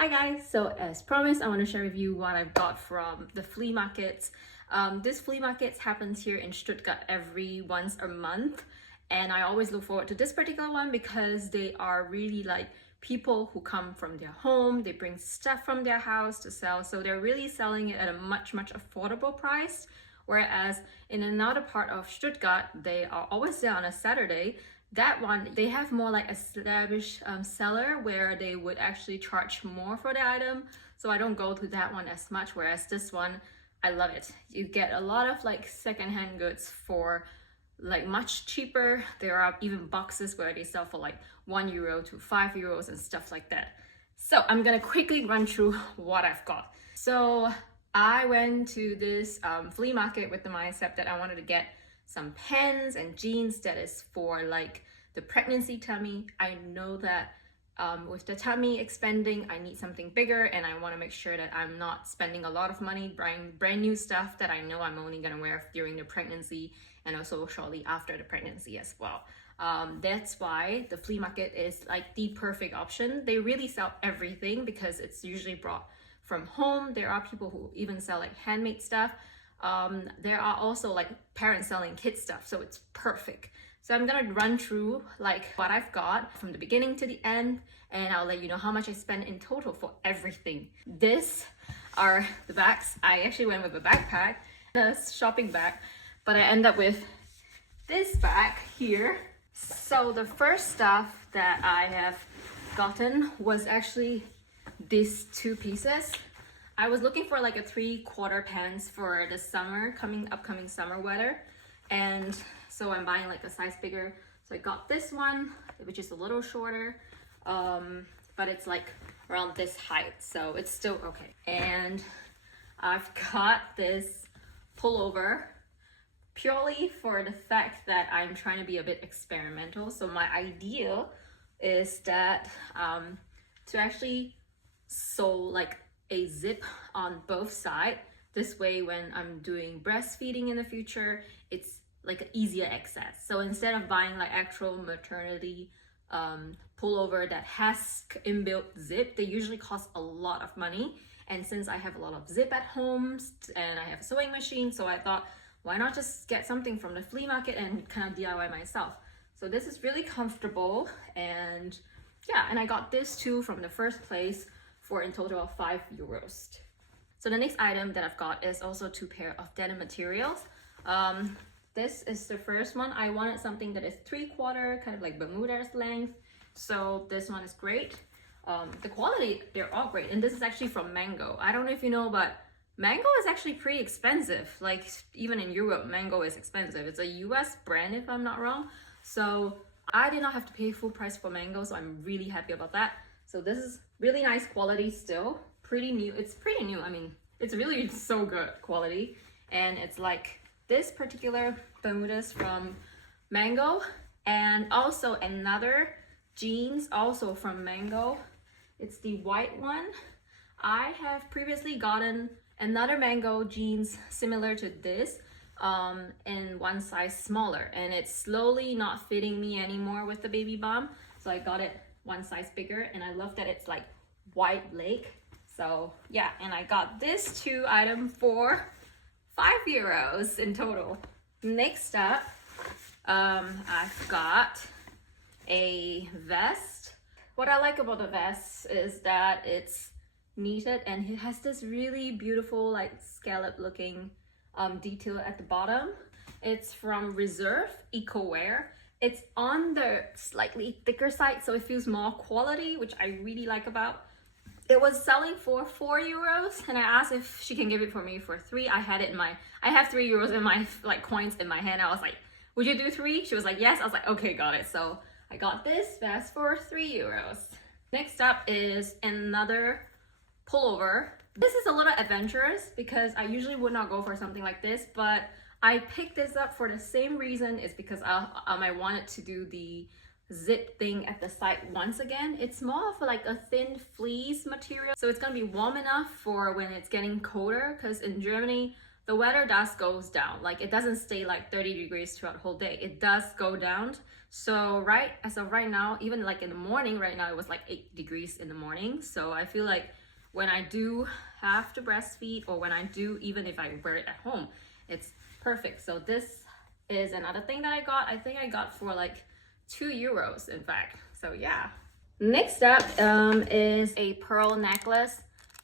Hi guys, so as promised, I want to share with you what I've got from the flea markets. This flea market happens here in Stuttgart every once a month, and I always look forward to this particular one because they are really like people who come from their home, they bring stuff from their house to sell, so they're really selling it at a much affordable price. Whereas in another part of Stuttgart, they are always there on a Saturday. That one, they have more like established seller where they would actually charge more for the item. So I don't go to that one as much, whereas this one, I love it. You get a lot of like secondhand goods for like much cheaper. There are even boxes where they sell for like €1 to €5 and stuff like that. So I'm gonna quickly run through what I've got. So I went to this flea market with the mindset that I wanted to get some pants and jeans that is for like the pregnancy tummy. I know that with the tummy expanding, I need something bigger, and I want to make sure that I'm not spending a lot of money buying brand new stuff that I know I'm only gonna wear during the pregnancy and also shortly after the pregnancy as well. That's why the flea market is like the perfect option. They really sell everything because it's usually brought from home. There are people who even sell like handmade stuff. There are also like parents selling kids stuff, so it's perfect. So I'm gonna run through like what I've got from the beginning to the end, and I'll let you know how much I spent in total for everything. This are the bags. I actually went with a backpack, a shopping bag, but I end up with this bag here. So the first stuff that I have gotten was actually these two pieces. I was looking for like a 3/4 pants for the upcoming summer weather, and so I'm buying like a size bigger. So I got this one, which is a little shorter, but it's like around this height, so it's still okay. And I've got this pullover purely for the fact that I'm trying to be a bit experimental. So my idea is that to actually sew like a zip on both sides. This way, when I'm doing breastfeeding in the future, it's like easier access. So instead of buying like actual maternity pullover that has inbuilt zip, they usually cost a lot of money. And since I have a lot of zip at home and I have a sewing machine, so I thought, why not just get something from the flea market and kind of DIY myself. So this is really comfortable, and yeah, and I got this too from the first place for in total of €5. So the next item that I've got is also 2 pair of denim materials. This is the first one. I wanted something that is 3/4, kind of like Bermuda's length. So this one is great. The quality, they're all great. And this is actually from Mango. I don't know if you know, but Mango is actually pretty expensive. Like even in Europe, Mango is expensive. It's a US brand if I'm not wrong. So I did not have to pay full price for Mango, so I'm really happy about that. So this is really nice quality still, pretty new. It's pretty new. I mean, it's really so good quality. And it's like this particular Bermudas from Mango, and also another jeans also from Mango. It's the white one. I have previously gotten another Mango jeans similar to this in one size smaller, and it's slowly not fitting me anymore with the baby bump. So I got it one size bigger, and I love that it's like white leg. So yeah, and I got this 2 item for €5 in total. Next up, I've got a vest. What I like about the vest is that it's knitted and it has this really beautiful like scallop looking detail at the bottom. It's from Reserve Eco Wear. It's on the slightly thicker side, so it feels more quality, which I really like about. It was selling for €4, and I asked if she can give it for me for 3. I have €3 in my like coins in my hand. I was like, would you do 3? She was like, yes. I was like, okay, got it. So I got this vest for €3. Next up is another pullover. This is a little adventurous because I usually would not go for something like this, but I picked this up for the same reason. Is because I wanted to do the zip thing at the side once again. It's more of like a thin fleece material, so it's gonna be warm enough for when it's getting colder, because in Germany the weather does goes down. Like it doesn't stay like 30 degrees throughout the whole day. It does go down. So as of right now, even like in the morning, right now it was like 8 degrees in the morning. So I feel like when I do have to breastfeed, or when I do, even if I wear it at home, it's perfect. So this is another thing that I got. I think I got for like €2 in fact. So yeah. Next up is a pearl necklace.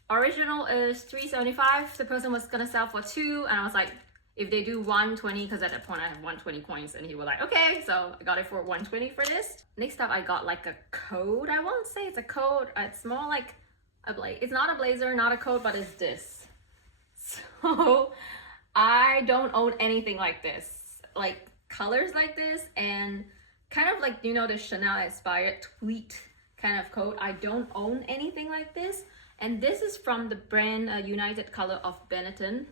Original is $3.75. The person was gonna sell for $2, and I was like, if they do $1.20, because at that point I have 120 coins, and he was like, okay, so I got it for $1.20 for this. Next up, I got like a coat. I won't say it's a coat. It's more like a blazer. It's not a blazer, not a coat, but it's this. So I don't own anything like this, like colors like this, and kind of like, you know, the Chanel inspired tweed kind of coat. I don't own anything like this. And this is from the brand United Color of Benetton.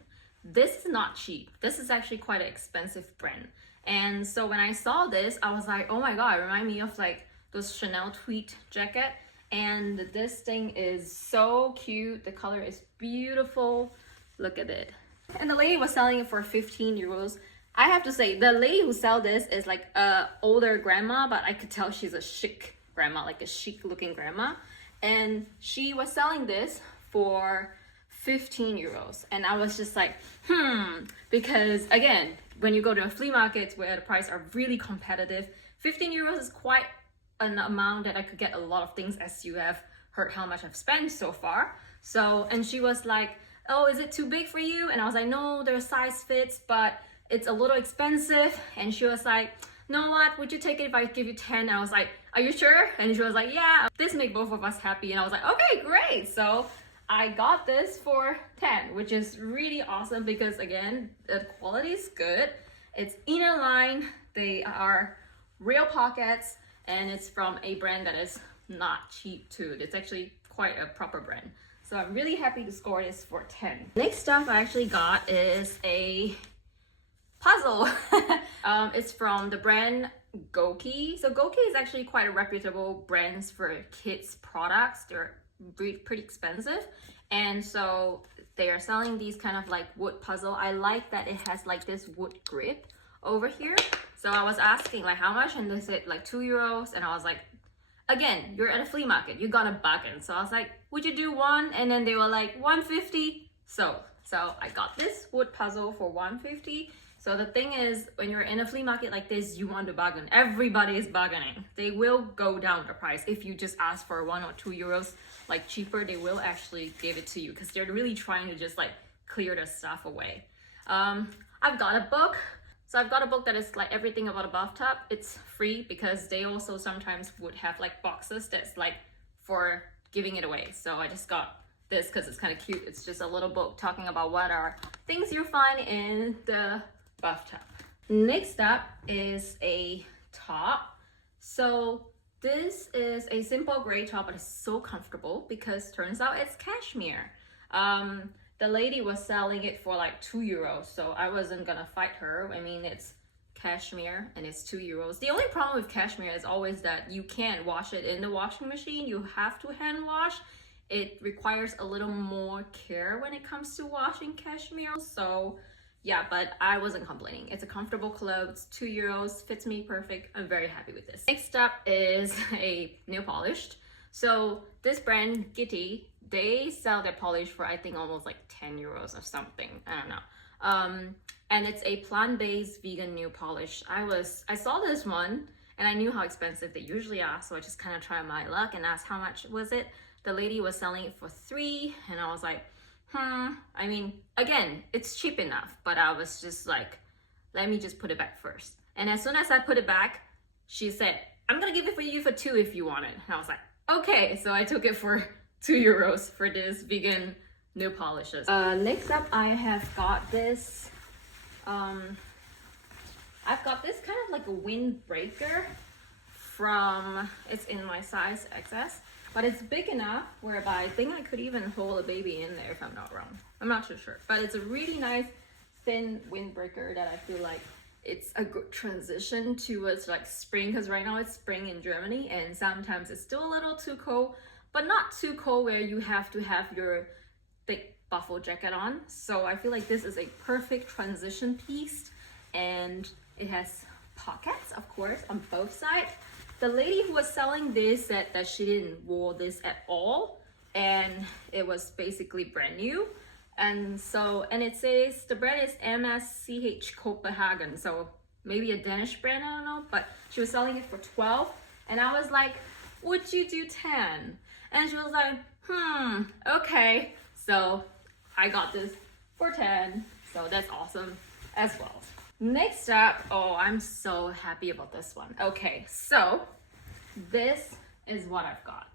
This is not cheap. This is actually quite an expensive brand. And so when I saw this, I was like, oh my God, it reminded me of like those Chanel tweed jacket. And this thing is so cute. The color is beautiful. Look at it. And the lady was selling it for €15. I have to say, the lady who sell this is like a older grandma, but I could tell she's a chic grandma, like a chic looking grandma. And she was selling this for €15. And I was just like, because again, when you go to a flea market where the prices are really competitive, €15 is quite an amount that I could get a lot of things, as you have heard how much I've spent so far. So, and she was like, oh, is it too big for you? And I was like, no, their size fits, but it's a little expensive. And she was like, know what, would you take it if I give you 10? And I was like, are you sure? And she was like, yeah, this make both of us happy. And I was like, okay, great. So I got this for 10, which is really awesome because again, the quality is good. It's inner line, they are real pockets, and it's from a brand that is not cheap too. It's actually quite a proper brand. So I'm really happy to score this for 10. Next stuff I actually got is a puzzle. It's from the brand Goki. So Goki is actually quite a reputable brand for kids products. They're pretty expensive, and so they are selling these kind of like wood puzzle. I like that it has like this wood grip over here. So I was asking like how much, and they said like €2, and I was like, again, you're at a flea market, you got a bargain. So I was like, would you do one? And then they were like $1.50. So I got this wood puzzle for $1.50. So the thing is, when you're in a flea market like this, you want to bargain. Everybody is bargaining. They will go down the price. If you just ask for €1 or €2 like cheaper, they will actually give it to you because they're really trying to just like clear the stuff away. I've got a book. So I've got a book that is like everything about a bathtub. It's free because they also sometimes would have like boxes that's like for giving it away. So I just got this because it's kind of cute. It's just a little book talking about what are things you find in the bathtub. Next up is a top. So this is a simple gray top, but it's so comfortable because turns out it's cashmere. The lady was selling it for like €2, so I wasn't gonna fight her. I mean, it's cashmere and it's €2. The only problem with cashmere is always that you can't wash it in the washing machine. You have to hand wash. It requires a little more care when it comes to washing cashmere. So yeah, but I wasn't complaining. It's a comfortable clothes, €2, fits me perfect. I'm very happy with this. Next up is a nail polish. So this brand, Gitty, they sell their polish for I think almost like €10 or something. I don't know. And it's a plant-based vegan nail polish. I saw this one and I knew how expensive they usually are, so I just kind of tried my luck and asked how much was it. The lady was selling it for $3, and I was like, I mean, again, it's cheap enough, but I was just like, let me just put it back first. And as soon as I put it back, she said, I'm gonna give it for you for $2 if you want it. And I was like, okay, so I took it for €2 for this vegan nail polishes. Next up, I have got this, I've got this kind of like a windbreaker from, it's in my size XS, but it's big enough whereby I think I could even hold a baby in there if I'm not wrong. I'm not too sure, but it's a really nice thin windbreaker that I feel like it's a good transition towards like spring, because right now it's spring in Germany and sometimes it's still a little too cold, but not too cold where you have to have your thick buffalo jacket on. So I feel like this is a perfect transition piece, and it has pockets, of course, on both sides. The lady who was selling this said that she didn't wear this at all, and it was basically brand new. And it says the brand is MSCH Copenhagen, so maybe a Danish brand, I don't know, but she was selling it for 12, and I was like, would you do 10? And she was like, okay. So I got this for 10, so that's awesome as well. Next up, oh, I'm so happy about this one. Okay, so this is what I've got.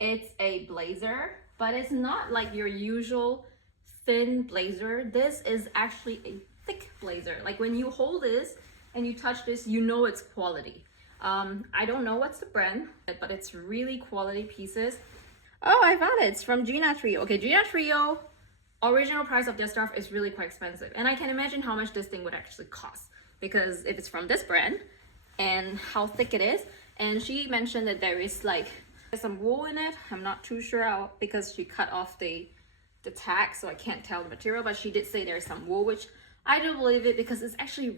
It's a blazer, but it's not like your usual thin blazer. This is actually a thick blazer. Like when you hold this and you touch this, you know it's quality. I don't know what's the brand, but it's really quality pieces. Oh, I found it. It's from Gina Trio. Okay, Gina Trio, original price of their stuff is really quite expensive. And I can imagine how much this thing would actually cost, because if it's from this brand and how thick it is. And she mentioned that there is like some wool in it. I'm not too sure how, because she cut off the tag, so I can't tell the material, but she did say there's some wool, which I do believe it, because it's actually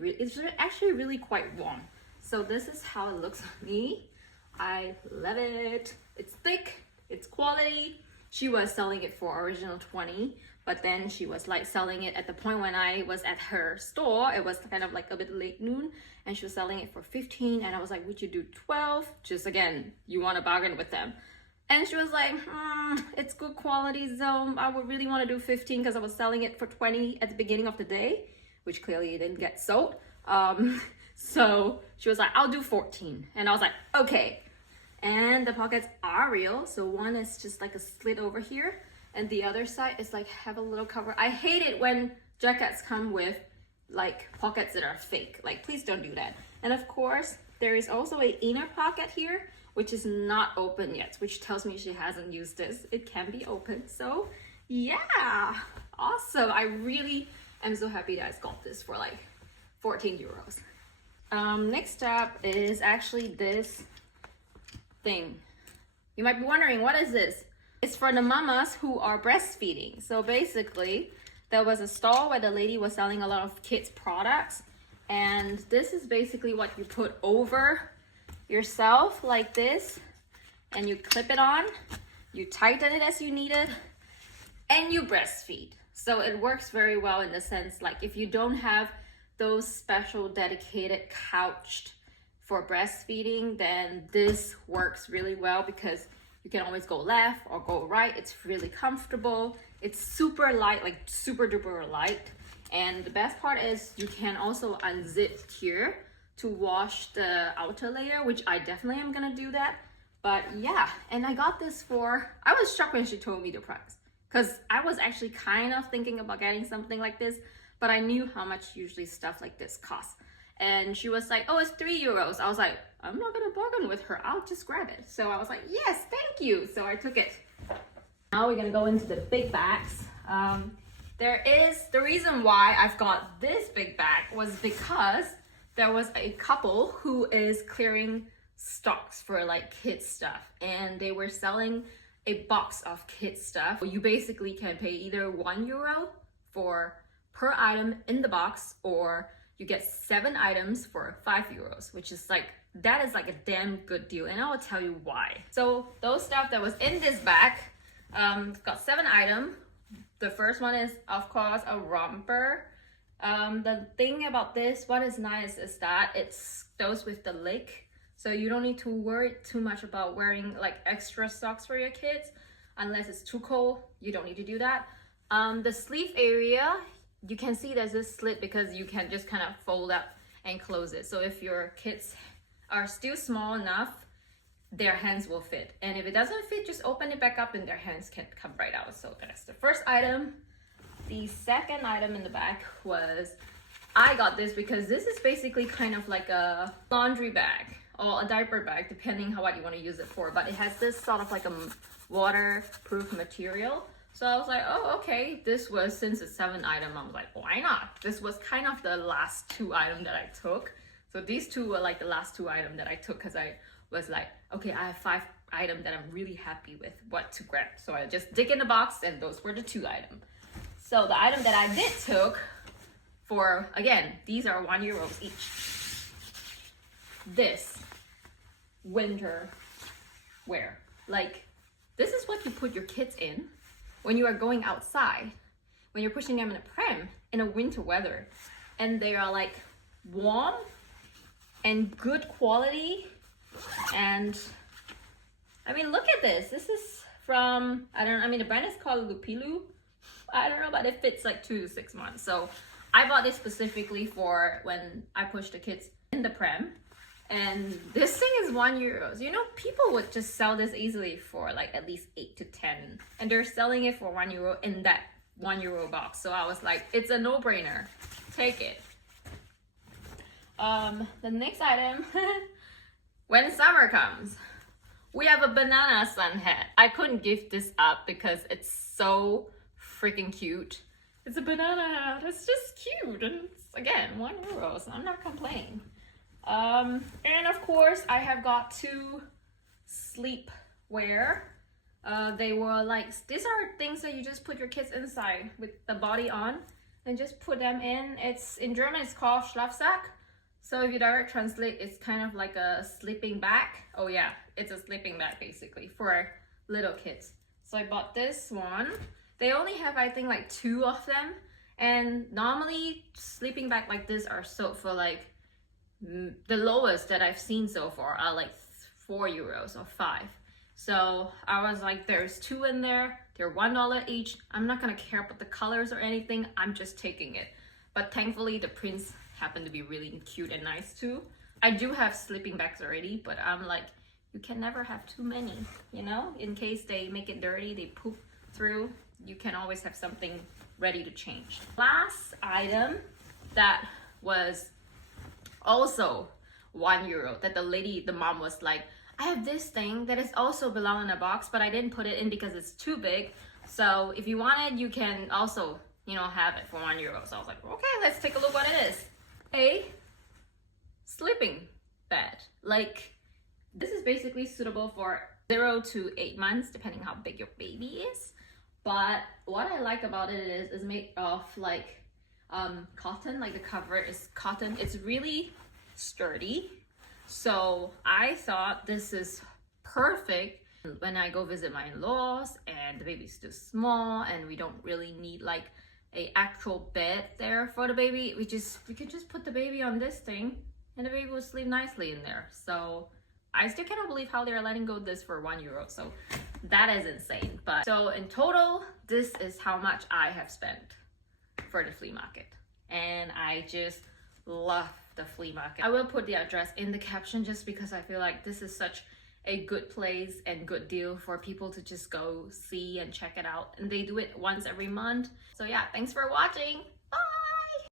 really quite warm. So this is how it looks on me. I love it. It's thick, it's quality. She was selling it for original 20, but then she was like selling it at the point when I was at her store. It was kind of like a bit late noon, and she was selling it for 15, and I was like, would you do 12? Just again, you want to bargain with them. And she was like, it's good quality, so I would really want to do 15 because I was selling it for 20 at the beginning of the day, which clearly didn't get sold. So she was like, I'll do 14. And I was like, okay. And the pockets are real. So one is just like a slit over here, and the other side is like have a little cover. I hate it when jackets come with like pockets that are fake. Like, please don't do that. And of course, there is also an inner pocket here, which is not open yet, which tells me she hasn't used this. It can be open. So yeah, awesome. I really am so happy that I got this for like 14 euros. Next up is actually this thing. You might be wondering, what is this? It's for the mamas who are breastfeeding. So basically, there was a stall where the lady was selling a lot of kids products, and this is basically what you put over yourself like this, and you clip it on, you tighten it as you need it, and you breastfeed. So it works very well in the sense, like if you don't have those special dedicated couched for breastfeeding, then this works really well because you can always go left or go right. It's really comfortable. It's super light, like super duper light. And the best part is you can also unzip here to wash the outer layer, which I definitely am gonna do that. But yeah, and I got this for, I was shocked when she told me the price, because I was actually kind of thinking about getting something like this, but I knew how much usually stuff like this costs. And she was like, oh, it's 3 euros. I was like, I'm not gonna bargain with her, I'll just grab it. So I was like, yes, thank you. So I took it. Now we're gonna go into the big bags. The reason why I've got this big bag was because there was a couple who is clearing stocks for like kids stuff, and they were selling a box of kids stuff. You basically can pay either 1 euro per item in the box, or you get 7 items for 5 euros, which is like, that is like a damn good deal, and I will tell you why. So those stuff that was in this bag, got 7 items. The first one is of course a romper. The thing about this, what is nice is that it goes with the leg, so you don't need to worry too much about wearing like extra socks for your kids unless it's too cold. You don't need to do that. The sleeve area, you can see there's this slit because you can just kind of fold up and close it. So if your kids are still small enough, their hands will fit. And if it doesn't fit, just open it back up and their hands can come right out. So that's the first item. The second item in the back was, I got this because this is basically kind of like a laundry bag or a diaper bag, depending how what you want to use it for. But it has this sort of like a waterproof material. So I was like, oh, okay. This was, since it's 7 item, I was like, why not? This was kind of the last 2 items that I took. So these 2 were like the last 2 items that I took, because I was like, okay, I have 5 items that I'm really happy with what to grab. So I just dig in the box, and those were the 2 items. So the item that I did took for, again, these are €1 each. This winter wear. Like, this is what you put your kids in when you are going outside, when you're pushing them in a pram in a winter weather, and they are like warm and good quality. And I mean, look at this. This is from, I don't know, I mean, the brand is called Lupilu. I don't know, but it fits like 2 to 6 months. So I bought this specifically for when I push the kids in the pram. And this thing is €1. You know, people would just sell this easily for like at least 8 to 10. And they're selling it for €1 in that €1 box. So I was like, it's a no-brainer. Take it. The next item, when summer comes, we have a banana sun hat. I couldn't give this up because it's so freaking cute. It's a banana hat. It's just cute. And it's, again, €1, so I'm not complaining. And of course, I have got 2 sleep wear. They were like, these are things that you just put your kids inside with the body on and just put them in. It's in German, it's called Schlafsack. So if you direct translate, it's kind of like a sleeping bag. Oh yeah, it's a sleeping bag basically for little kids. So I bought this one. They only have, I think, like 2 of them. And normally sleeping bag like this are sold for like, the lowest that I've seen so far are like €4 or 5. So I was like, there's 2 in there. They're $1 each. I'm not gonna care about the colors or anything. I'm just taking it. But thankfully the prints happen to be really cute and nice too. I do have sleeping bags already, but I'm like, you can never have too many, you know? In case they make it dirty, they poop through, you can always have something ready to change. Last item that was also €1 that the mom was like, I have this thing that is also belong in a box, but I didn't put it in because it's too big. So if you want it, you can also, you know, have it for €1. So I was like, okay, let's take a look what it is. A sleeping bed. Like, this is basically suitable for 0 to 8 months, depending how big your baby is. But what I like about it is it's made of like cotton, like the cover is cotton. It's really sturdy. So I thought this is perfect when I go visit my in-laws and the baby's too small and we don't really need like a actual bed there for the baby. We could just put the baby on this thing and the baby will sleep nicely in there. So I still cannot believe how they're letting go this for €1. So that is insane. But so in total, this is how much I have spent for the flea market. And I just love the flea market. I will put the address in the caption just because I feel like this is such a good place and good deal for people to just go see and check it out. And they do it once every month. So yeah, thanks for watching.